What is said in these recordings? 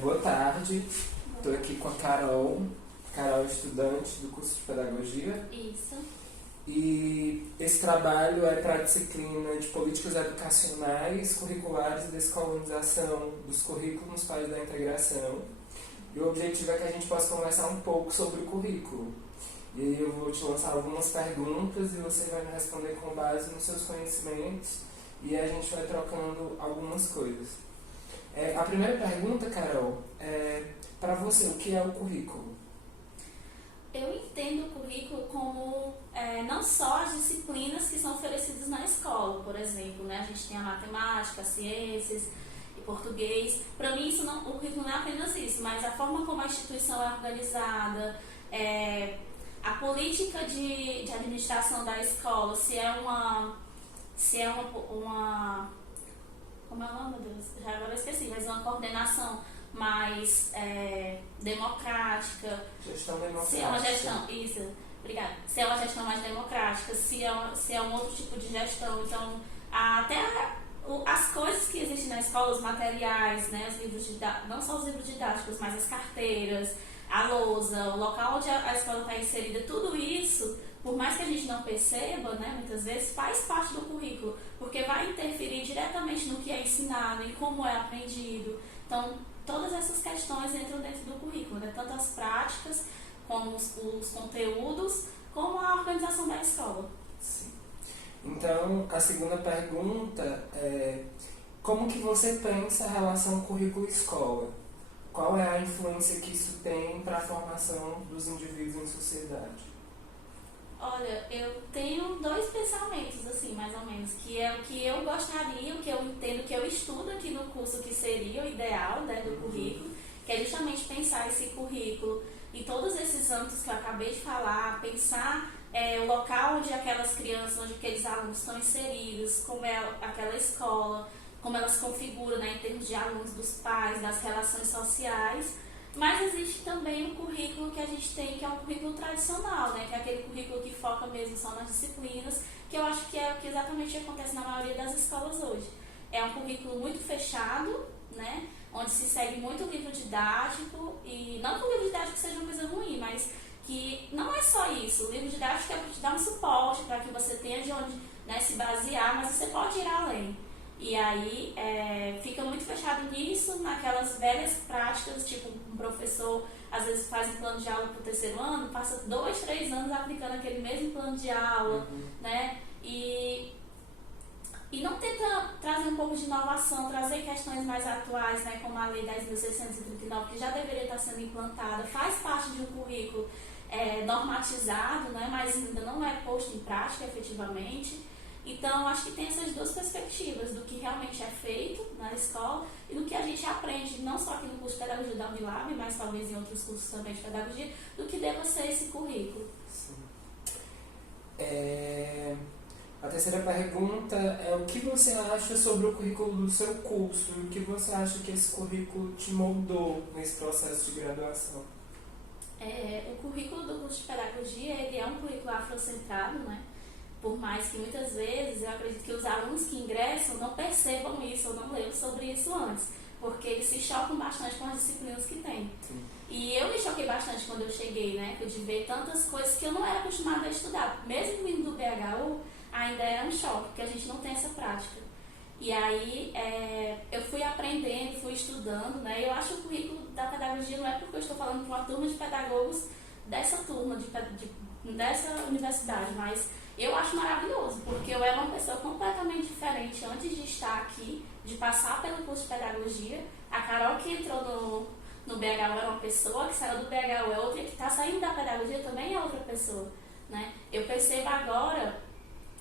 Boa tarde, estou aqui com a Carol. Carol é estudante do curso de Pedagogia. Isso. E esse trabalho é para a disciplina de Políticas Educacionais, Curriculares e Descolonização dos Currículos Pais da Integração. E o objetivo é que a gente possa conversar um pouco sobre o currículo. E aí eu vou te lançar algumas perguntas e você vai me responder com base nos seus conhecimentos e a gente vai trocando algumas coisas. A primeira pergunta, Carol, é para você, o que é o currículo? Eu entendo o currículo como não só as disciplinas que são oferecidas na escola, por exemplo, né? A gente tem a matemática, as ciências e português. Para mim, o currículo não é apenas isso, mas a forma como a instituição é organizada, a política de administração da escola, se é uma como é o nome, meu Deus? Já agora eu esqueci, mas uma coordenação mais democrática. Gestão democrática. Se é uma gestão, isso, obrigada. Se é uma gestão mais democrática, se é um outro tipo de gestão. Então, as coisas que existem na escola, os materiais, né, os livros não só os livros didáticos, mas as carteiras, a lousa, o local onde a escola está inserida, tudo isso, por mais que a gente não perceba, né, muitas vezes, faz parte do currículo, porque vai interferir diretamente no que é ensinado, em como é aprendido. Então, todas essas questões entram dentro do currículo, né? Tanto as práticas, como os conteúdos, como a organização da escola. Sim. Então, a segunda pergunta é: como que você pensa a relação currículo-escola? Qual é a influência que isso tem para a formação dos indivíduos em sociedade? Olha, eu tenho dois pensamentos, assim, mais ou menos, que é o que eu gostaria, o que eu entendo, que eu estudo aqui no curso, que seria o ideal, né, do currículo, que é justamente pensar esse currículo em todos esses âmbitos que eu acabei de falar, pensar o local onde aquelas crianças, onde aqueles alunos estão inseridos, como é aquela escola, como ela se configura, né, em termos de alunos, dos pais, das relações sociais. Mas existe também o currículo que a gente tem, que é um currículo tradicional, né? Que é aquele currículo que foca mesmo só nas disciplinas, que eu acho que é o que exatamente acontece na maioria das escolas hoje. É um currículo muito fechado, né? Onde se segue muito o livro didático, e não que o livro didático seja uma coisa ruim, mas que não é só isso. O livro didático é para te dar um suporte, para que você tenha de onde, né, se basear, mas você pode ir além. E aí fica muito fechado nisso, naquelas velhas práticas, tipo um professor às vezes faz um plano de aula para o terceiro ano, passa 2, 3 anos aplicando aquele mesmo plano de aula, né? E não tenta trazer um pouco de inovação, trazer questões mais atuais, né? Como a Lei 10.639, que já deveria estar sendo implantada, faz parte de um currículo normatizado, né? Mas ainda não é posto em prática efetivamente. Então, acho que tem essas duas perspectivas, do que realmente é feito na escola e do que a gente aprende, não só aqui no curso de Pedagogia da Unilab, mas talvez em outros cursos também de Pedagogia, do que deva ser esse currículo. Sim. A terceira pergunta é: o que você acha sobre o currículo do seu curso? O que você acha que esse currículo te moldou nesse processo de graduação? O currículo do curso de Pedagogia, ele é um currículo afrocentrado, né? Por mais que muitas vezes eu acredito que os alunos que ingressam não percebam isso ou não leiam sobre isso antes, porque eles se chocam bastante com as disciplinas que têm. Sim. E eu me choquei bastante quando eu cheguei, né, de ver tantas coisas que eu não era acostumada a estudar. Mesmo vindo do BHU, ainda era um choque, porque a gente não tem essa prática. E aí eu fui aprendendo, fui estudando, né? Eu acho que o currículo da pedagogia não é porque eu estou falando com uma turma de pedagogos dessa turma, dessa universidade, mas eu acho maravilhoso, porque eu era uma pessoa completamente diferente antes de estar aqui, de passar pelo curso de Pedagogia. A Carol que entrou no BHU era uma pessoa, que saiu do BHU é outra, e que está saindo da Pedagogia também é outra pessoa, né? Eu percebo agora,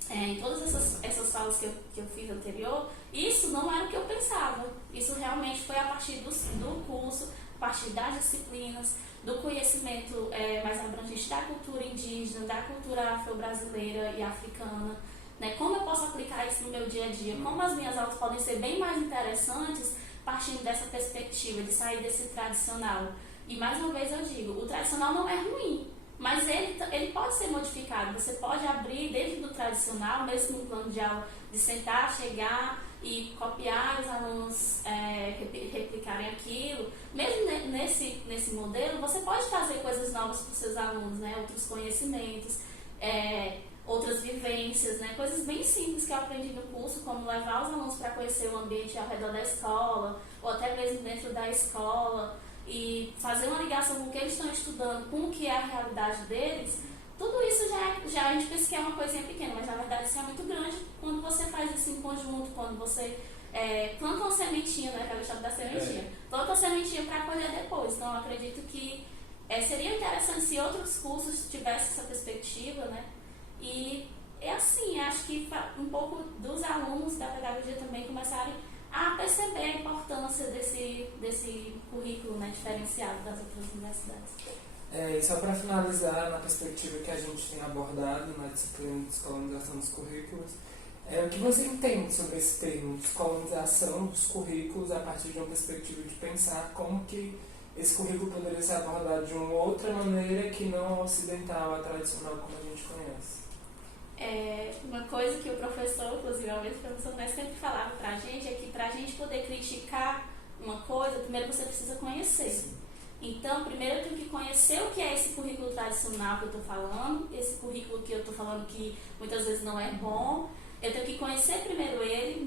em todas essas falas que eu fiz anterior, isso não era o que eu pensava. Isso realmente foi a partir do curso, a partir das disciplinas, do conhecimento mais abrangente da cultura indígena, da cultura afro-brasileira e africana, né? Como eu posso aplicar isso no meu dia a dia, como as minhas aulas podem ser bem mais interessantes partindo dessa perspectiva, de sair desse tradicional. E mais uma vez eu digo, o tradicional não é ruim, mas ele pode ser modificado. Você pode abrir dentro do tradicional, mesmo no plano de aula, de sentar, chegar e copiar os alunos replicarem aquilo. Mesmo nesse modelo, você pode trazer coisas novas para os seus alunos, né? Outros conhecimentos, outras vivências, né? Coisas bem simples que eu aprendi no curso, como levar os alunos para conhecer o ambiente ao redor da escola, ou até mesmo dentro da escola, e fazer uma ligação com o que eles estão estudando, com o que é a realidade deles. Tudo isso já a gente pensa que é uma coisinha pequena, mas na verdade isso é muito grande quando você faz isso em conjunto, quando você planta uma sementinha, né, que é o chave da sementinha, planta uma sementinha para colher depois. Então eu acredito que seria interessante se outros cursos tivessem essa perspectiva, né, e assim, acho que um pouco dos alunos da pedagogia também começarem a perceber a importância desse currículo, né, diferenciado das outras universidades. E só para finalizar, na perspectiva que a gente tem abordado na disciplina de descolonização dos currículos, o que você entende sobre esse termo, descolonização dos currículos, a partir de uma perspectiva de pensar como que esse currículo poderia ser abordado de uma outra maneira que não a ocidental, a tradicional, como a gente conhece? Uma coisa que o professor, inclusive o professor Ness sempre falava pra gente, é que pra gente poder criticar uma coisa, primeiro você precisa conhecer. Sim. Então, primeiro eu tenho que conhecer o que é esse currículo tradicional que eu estou falando, esse currículo que eu estou falando que muitas vezes não é bom. Eu tenho que conhecer primeiro ele,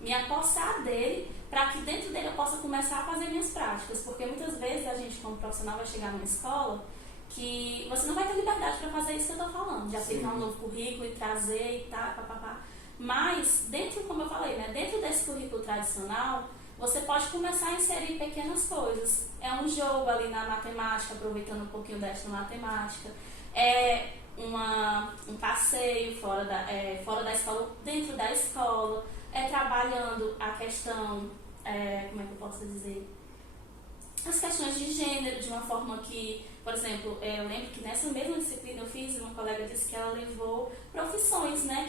me apossar dele, para que dentro dele eu possa começar a fazer minhas práticas. Porque muitas vezes a gente, como profissional, vai chegar numa escola que você não vai ter liberdade para fazer isso que eu estou falando, de aceitar um novo currículo e trazer e tal, papapá. Mas, dentro, como eu falei, né, dentro desse currículo tradicional, você pode começar a inserir pequenas coisas. É um jogo ali na matemática, aproveitando um pouquinho desta matemática. É um passeio fora da escola, dentro da escola. É trabalhando a questão, como é que eu posso dizer? As questões de gênero, de uma forma que, por exemplo, eu lembro que nessa mesma disciplina eu fiz, uma colega disse que ela levou profissões, né,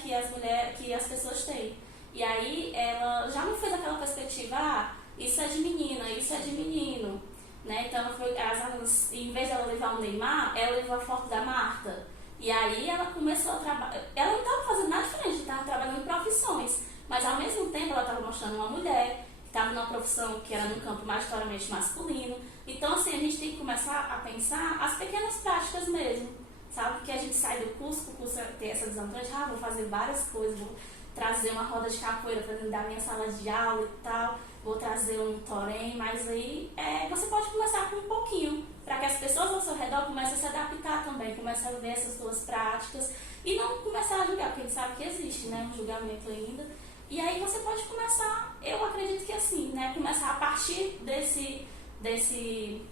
que as pessoas têm. E aí ela já não fez aquela perspectiva, isso é de menina, isso é de menino, né? Então as alunas, em vez de ela levar o Neymar, ela levou a foto da Marta. E aí ela começou a trabalhar, ela não estava fazendo nada diferente, estava trabalhando em profissões, mas ao mesmo tempo ela estava mostrando uma mulher que estava numa profissão que era no campo majoritariamente masculino. Então assim, a gente tem que começar a pensar as pequenas práticas mesmo, sabe? Porque a gente sai do curso, o curso tem essa visão grande, vou fazer várias coisas, vou trazer uma roda de capoeira para dentro da minha sala de aula e tal, vou trazer um torém, mas aí você pode começar com um pouquinho, para que as pessoas ao seu redor comecem a se adaptar também, comecem a ver essas duas práticas e não começar a julgar, porque a gente sabe que existe, né, um julgamento ainda. E aí você pode começar, eu acredito que assim, né, começar a partir desse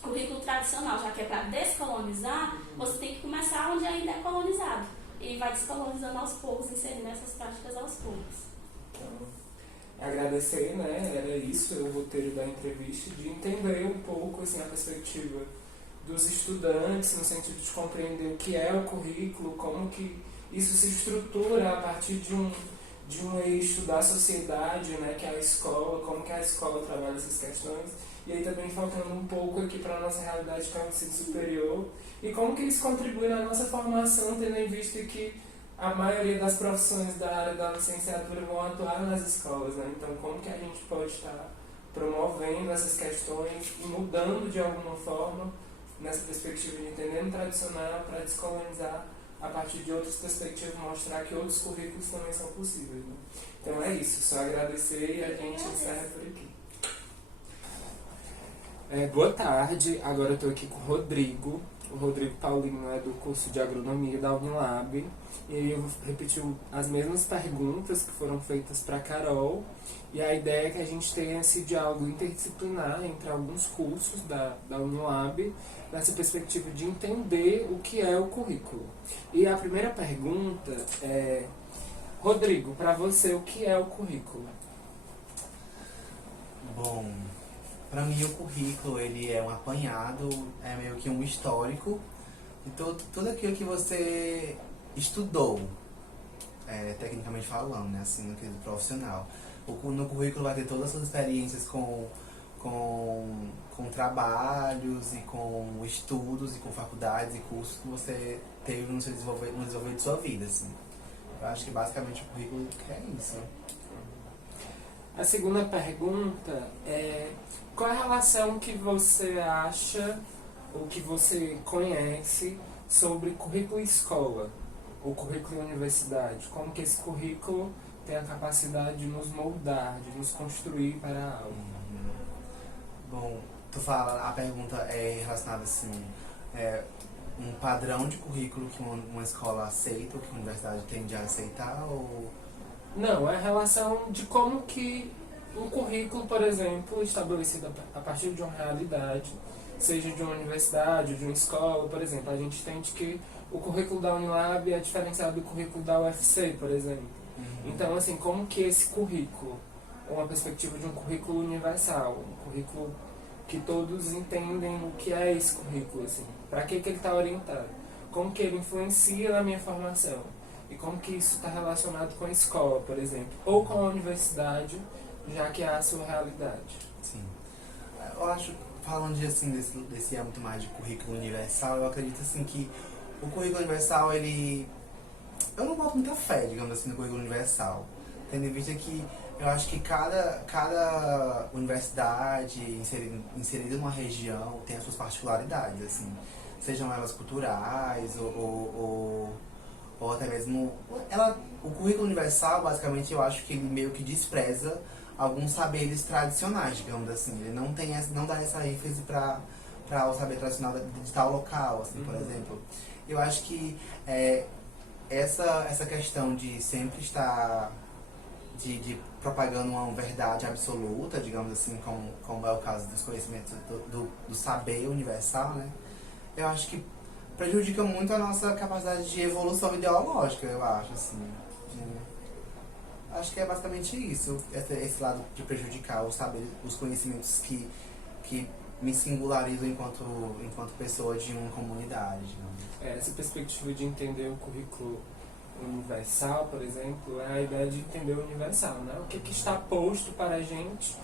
currículo tradicional, já que é para descolonizar, você tem que começar onde ainda é colonizado. E vai descolonizando aos poucos, inserindo essas práticas aos poucos. Então, agradecer, né? Era isso, o roteiro da entrevista, de entender um pouco assim, a perspectiva dos estudantes, no sentido de compreender o que é o currículo, como que isso se estrutura a partir de um eixo da sociedade, né? Que é a escola, como que a escola trabalha essas questões. E aí também faltando um pouco aqui para a nossa realidade que é o ensino superior e como que isso contribui na nossa formação, tendo em vista que a maioria das profissões da área da licenciatura vão atuar nas escolas, né? Então como que a gente pode estar promovendo essas questões e mudando de alguma forma nessa perspectiva de entender o tradicional para descolonizar a partir de outras perspectivas, mostrar que outros currículos também são possíveis, né? Então é isso, só agradecer e a gente encerra por aqui. Boa tarde, agora eu estou aqui com o Rodrigo Paulino é do curso de agronomia da Unilab, e eu vou repetir as mesmas perguntas que foram feitas para a Carol, e a ideia é que a gente tenha esse diálogo interdisciplinar entre alguns cursos da Unilab, nessa perspectiva de entender o que é o currículo. E a primeira pergunta é, Rodrigo, para você, o que é o currículo? Bom, para mim o currículo ele é um apanhado, é meio que um histórico de tudo aquilo que você estudou, tecnicamente falando, né, assim, no quesito profissional. No currículo vai ter todas as suas experiências com trabalhos e com estudos e com faculdades e cursos que você teve no desenvolver de sua vida, assim. Eu acho que basicamente o currículo é isso. A segunda pergunta é: qual é a relação que você acha ou que você conhece sobre currículo e escola, ou currículo e universidade? Como que esse currículo tem a capacidade de nos moldar, de nos construir para algo? Bom, tu fala, a pergunta é relacionada assim, um padrão de currículo que uma escola aceita, ou que a universidade tende a aceitar, ou... Não, é a relação de como que um currículo, por exemplo, estabelecido a partir de uma realidade, seja de uma universidade, de uma escola, por exemplo, a gente entende que o currículo da Unilab é diferenciado do currículo da UFC, por exemplo. Então, assim, como que esse currículo, uma perspectiva de um currículo universal, um currículo que todos entendem o que é esse currículo, assim, para que ele está orientado, como que ele influencia na minha formação e como que isso está relacionado com a escola, por exemplo, ou com a universidade, já que é a sua realidade. Sim. Eu acho, falando assim, desse âmbito mais de currículo universal, eu acredito assim que o currículo universal, ele... Eu não boto muita fé, digamos assim, no currículo universal. Tendo em vista que eu acho que cada universidade inserida numa região tem as suas particularidades, assim. Sejam elas culturais ou até mesmo... o currículo universal, basicamente, eu acho que ele meio que despreza alguns saberes tradicionais, digamos assim. Ele não dá essa ênfase para o saber tradicional de tal local, assim, por exemplo. Eu acho que essa questão de sempre estar de propagando uma verdade absoluta, digamos assim, como é o caso dos conhecimentos do saber universal, né? Eu acho que prejudica muito a nossa capacidade de evolução ideológica, eu acho, assim. Acho que é basicamente isso, esse lado de prejudicar os conhecimentos que me singularizam enquanto pessoa de uma comunidade. Essa perspectiva de entender o currículo universal, por exemplo, é a ideia de entender o universal, né? O que está posto para a gente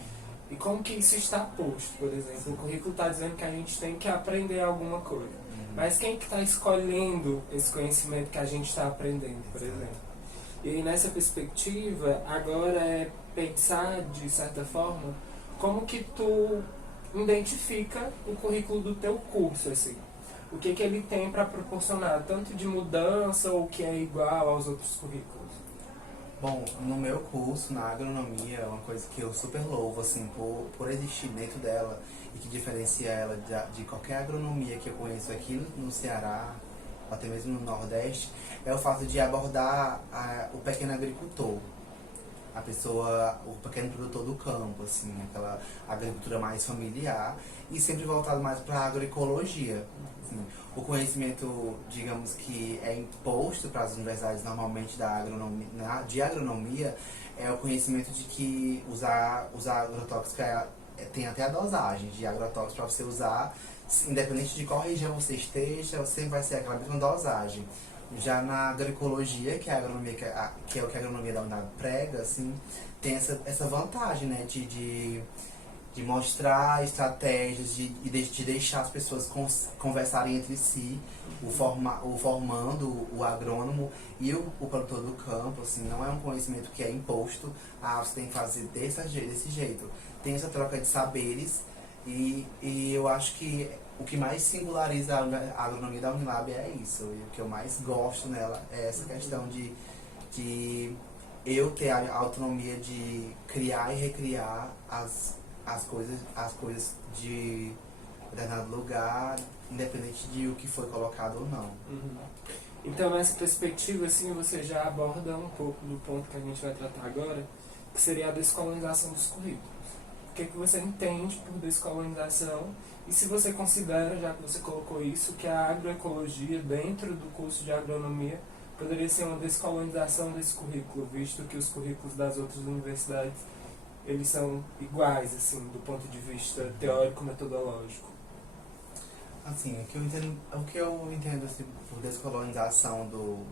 e como que isso está posto, por exemplo. O currículo está dizendo que a gente tem que aprender alguma coisa, mas quem que está escolhendo esse conhecimento que a gente está aprendendo, por exemplo? E nessa perspectiva, agora é pensar, de certa forma, como que tu identifica o currículo do teu curso, assim. O que ele tem para proporcionar, tanto de mudança ou que é igual aos outros currículos? Bom, no meu curso, na agronomia, é uma coisa que eu super louvo, assim, por existir dentro dela e que diferencia ela de qualquer agronomia que eu conheço aqui no Ceará, ou até mesmo no Nordeste, é o fato de abordar o pequeno agricultor. O pequeno produtor do campo, assim, aquela agricultura mais familiar e sempre voltado mais para a agroecologia. Assim, o conhecimento, digamos que é imposto para as universidades normalmente de agronomia é o conhecimento de que usar agrotóxicos tem até a dosagem de agrotóxicos para você usar, independente de qual região você esteja, sempre vai ser aquela mesma dosagem. Já na agroecologia, que é a agronomia que é o que a agronomia da Unidade prega, assim, tem essa vantagem, né, de mostrar estratégias, de deixar as pessoas conversarem entre si, o formando, o agrônomo e o produtor do campo, assim, não é um conhecimento que é imposto, você tem que fazer desse jeito. Tem essa troca de saberes e eu acho que o que mais singulariza a agronomia da Unilab é isso. E o que eu mais gosto nela é essa questão de eu ter a autonomia de criar e recriar as coisas de determinado lugar, independente de o que foi colocado ou não. Então, nessa perspectiva, assim, você já aborda um pouco do ponto que a gente vai tratar agora, que seria a descolonização dos currículos. O que você entende por descolonização? E se você considera, já que você colocou isso, que a agroecologia dentro do curso de agronomia poderia ser uma descolonização desse currículo, visto que os currículos das outras universidades eles são iguais, assim, do ponto de vista teórico-metodológico? Assim, o que eu entendo assim, por descolonização do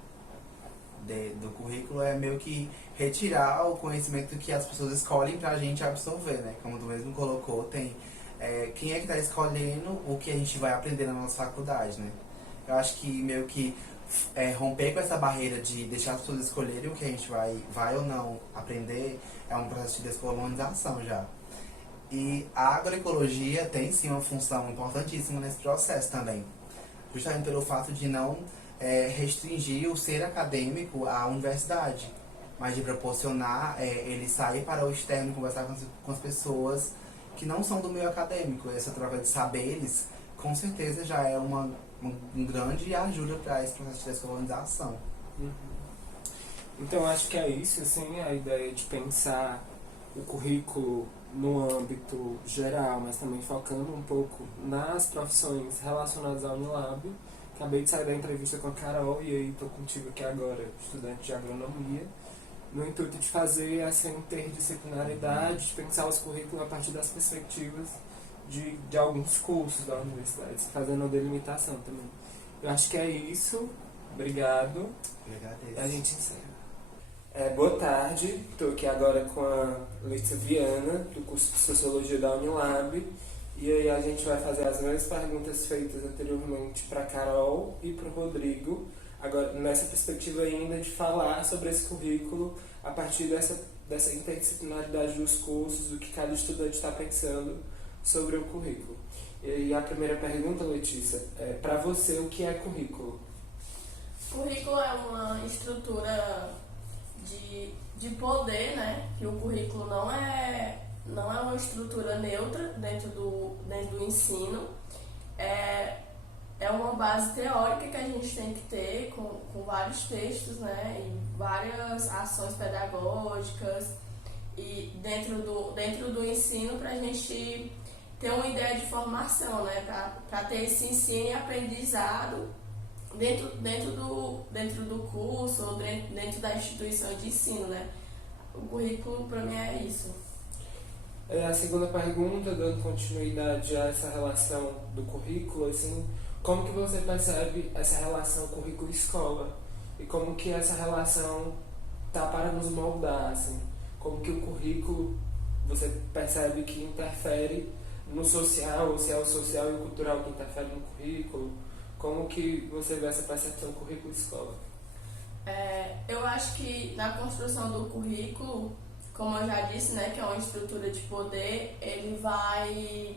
currículo é meio que retirar o conhecimento que as pessoas escolhem pra gente absorver, né? Como tu mesmo colocou, tem quem é que está escolhendo o que a gente vai aprender na nossa faculdade, né? Eu acho que meio que romper com essa barreira de deixar as pessoas escolherem o que a gente vai ou não aprender é um processo de descolonização já. E a agroecologia tem sim uma função importantíssima nesse processo também, justamente pelo fato de não restringir o ser acadêmico à universidade, mas de proporcionar ele sair para o externo e conversar com as pessoas que não são do meio acadêmico. Essa troca de saberes, com certeza, já é uma grande ajuda para esse processo de descolonização. Então, acho que é isso, assim, a ideia de pensar o currículo no âmbito geral, mas também focando um pouco nas profissões relacionadas ao Unilab. Acabei de sair da entrevista com a Carol e aí estou contigo aqui agora, estudante de agronomia, no intuito de fazer essa interdisciplinaridade, de pensar os currículos a partir das perspectivas de alguns cursos da universidade, fazendo a delimitação também. Eu acho que é isso. Obrigado. Obrigado. A gente encerra. Boa tarde, estou aqui agora com a Letícia Viana, do curso de Sociologia da Unilab, e aí a gente vai fazer as mesmas perguntas feitas anteriormente para a Carol e para o Rodrigo, agora nessa perspectiva ainda de falar sobre esse currículo a partir dessa interdisciplinaridade dos cursos, do que cada estudante está pensando sobre o currículo. E a primeira pergunta, Letícia, para você, o que é currículo? Currículo é uma estrutura de poder, né? Que o currículo não é uma estrutura neutra dentro do ensino. É uma base teórica que a gente tem que ter com vários textos, né? E várias ações pedagógicas e dentro do ensino para a gente ter uma ideia de formação, né? Para ter esse ensino e aprendizado dentro do curso ou dentro da instituição de ensino, né? O currículo para mim é isso. A segunda pergunta, dando continuidade a essa relação do currículo, assim, como que você percebe essa relação currículo-escola? E como que essa relação tá para nos moldar, assim? Como que o currículo, você percebe que interfere no social, ou se é o social e o cultural que interfere no currículo? Como que você vê essa percepção currículo-escola? Eu acho que na construção do currículo, como eu já disse, né, que é uma estrutura de poder, ele vai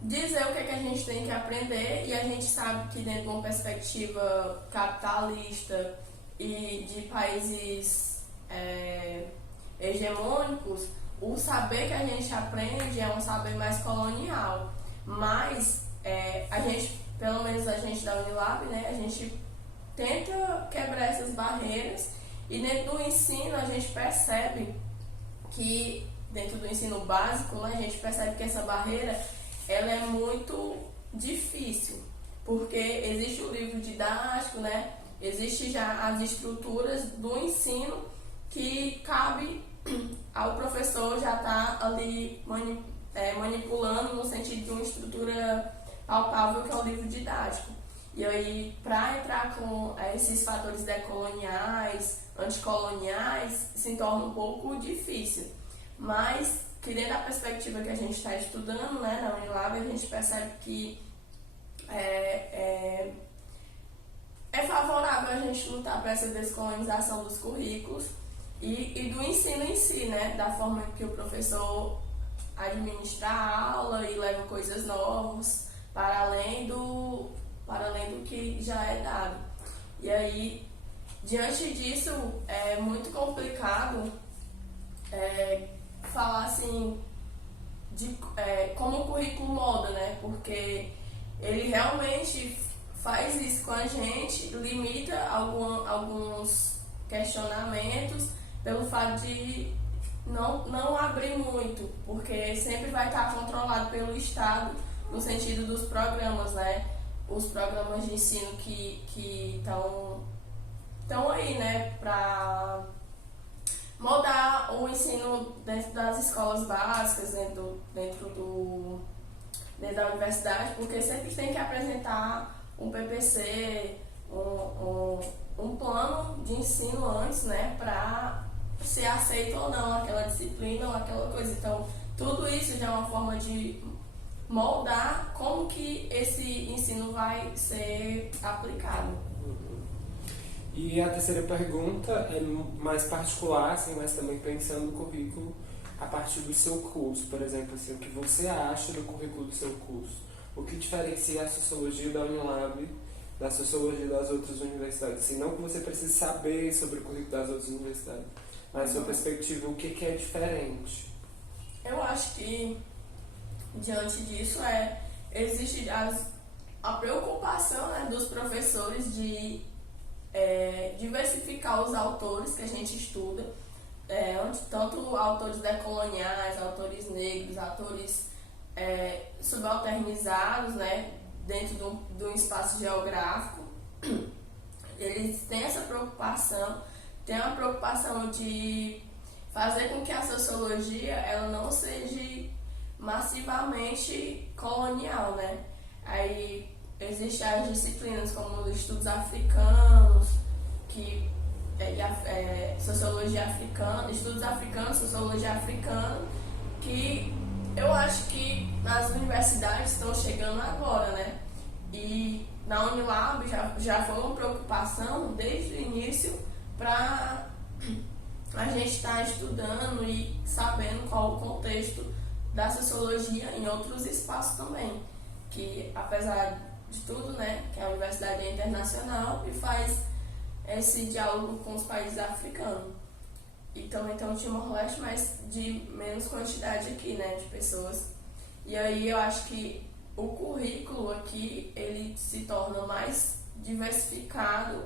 dizer o que a gente tem que aprender, e a gente sabe que dentro de uma perspectiva capitalista e de países hegemônicos, o saber que a gente aprende é um saber mais colonial. Mas a gente, pelo menos a gente da Unilab, né, a gente tenta quebrar essas barreiras, e dentro do ensino a gente percebe que, dentro do ensino básico, né, a gente percebe que essa barreira ela é muito difícil, porque existe o livro didático, né, existe já as estruturas do ensino que cabe ao professor já estar ali manipulando no sentido de uma estrutura palpável que é o livro didático. E aí, para entrar com esses fatores decoloniais, anticoloniais, se torna um pouco difícil. Mas, que dentro da perspectiva que a gente está estudando, né, na Unilab, a gente percebe que é favorável a gente lutar para essa descolonização dos currículos e do ensino em si, né, da forma que o professor administra a aula e leva coisas novas para além do que já é dado. E aí, diante disso, é muito complicado falar assim de como o currículo molda, né? Porque ele realmente faz isso com a gente, limita alguns questionamentos pelo fato de não abrir muito, porque sempre vai estar controlado pelo Estado no sentido dos programas, né? Os programas de ensino que estão aí, né, para moldar o ensino dentro das escolas básicas, dentro da universidade, porque sempre tem que apresentar um PPC, um plano de ensino antes, né, para ser aceito ou não aquela disciplina ou aquela coisa. Então, tudo isso já é uma forma de moldar como que esse ensino vai ser aplicado. E a terceira pergunta é mais particular, assim, mas também pensando no currículo a partir do seu curso. Por exemplo, assim, o que você acha do currículo do seu curso? O que diferencia a sociologia da Unilab da sociologia das outras universidades? Assim, não que você precise saber sobre o currículo das outras universidades, mas, na sua perspectiva, o que é diferente? Eu acho que, diante disso, existe a preocupação, né, dos professores de diversificar os autores que a gente estuda, tanto autores decoloniais, autores negros, autores subalternizados, né, dentro do espaço geográfico. Eles têm essa preocupação, tem a preocupação de fazer com que a sociologia ela não seja massivamente colonial, né? Aí existem as disciplinas como os estudos africanos, sociologia africana, estudos africanos, sociologia africana, que eu acho que nas universidades estão chegando agora, né? E na Unilab já foi uma preocupação desde o início para a gente estar estudando e sabendo qual o contexto da sociologia em outros espaços também. Que apesar de tudo, né, que a universidade é internacional e faz esse diálogo com os países africanos. E também tem o Timor-Leste, mas de menos quantidade aqui, né, de pessoas. E aí eu acho que o currículo aqui, ele se torna mais diversificado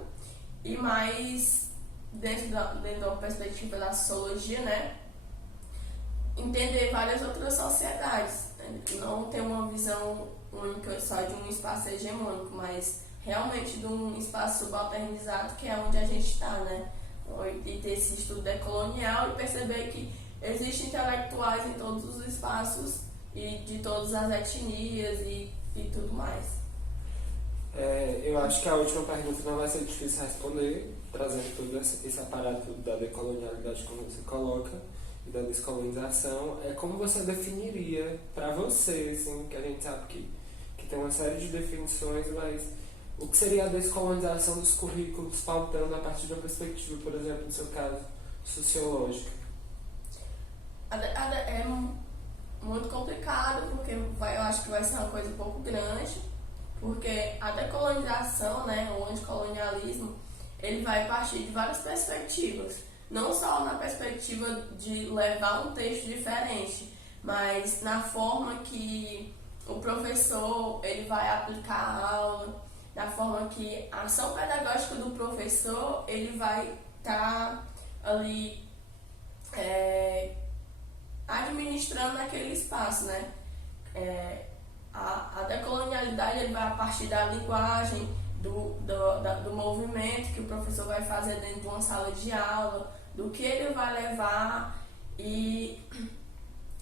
e mais dentro da perspectiva da sociologia, né, entender várias outras sociedades, né? Não ter uma visão única só de um espaço hegemônico, mas realmente de um espaço subalternizado, que é onde a gente está, né? E ter esse estudo decolonial e perceber que existem intelectuais em todos os espaços e de todas as etnias e tudo mais. Eu acho que a última pergunta não vai ser difícil responder, trazendo todo esse aparato da decolonialidade, como você coloca, e da descolonização. Como você definiria para você, assim, que a gente sabe que tem uma série de definições, mas o que seria a descolonização dos currículos, pautando a partir de uma perspectiva, por exemplo, no seu caso, sociológica? É muito complicado, porque eu acho que vai ser uma coisa um pouco grande, porque a decolonização, né, o anticolonialismo, ele vai partir de várias perspectivas. Não só na perspectiva de levar um texto diferente, mas na forma que o professor ele vai aplicar a aula, na forma que a ação pedagógica do professor ele vai estar ali administrando aquele espaço, né? A decolonialidade ele vai a partir da linguagem, do movimento que o professor vai fazer dentro de uma sala de aula, do que ele vai levar e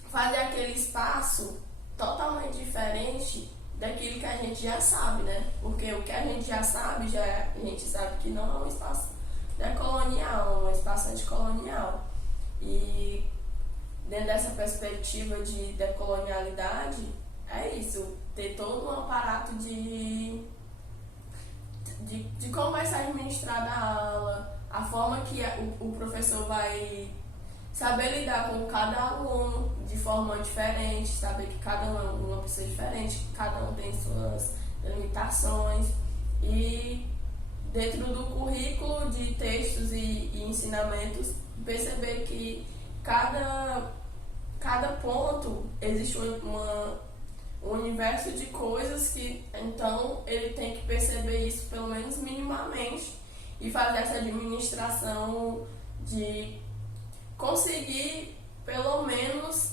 fazer aquele espaço totalmente diferente daquilo que a gente já sabe, né? Porque o que a gente já sabe, a gente sabe que não é um espaço decolonial, é um espaço anticolonial. E dentro dessa perspectiva de decolonialidade, é isso, ter todo um aparato de como vai ser administrada a aula, a forma que o professor vai saber lidar com cada aluno de forma diferente, saber que cada um é uma pessoa diferente, que cada um tem suas limitações. E dentro do currículo de textos e ensinamentos, perceber que cada ponto existe um universo de coisas que, então, ele tem que perceber isso pelo menos minimamente e fazer essa administração de conseguir, pelo menos,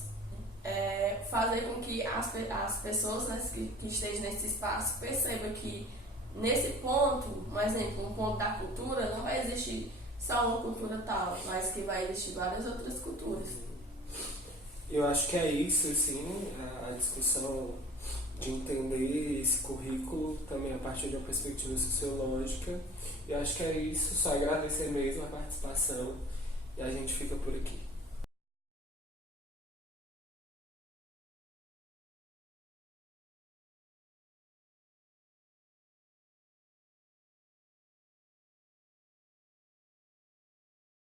fazer com que as pessoas, né, que estejam nesse espaço percebam que nesse ponto, por exemplo, um ponto da cultura, não vai existir só uma cultura tal, mas que vai existir várias outras culturas. Eu acho que é isso, sim, a discussão de entender esse currículo também a partir de uma perspectiva sociológica. Eu acho que é isso, só agradecer mesmo a participação e a gente fica por aqui.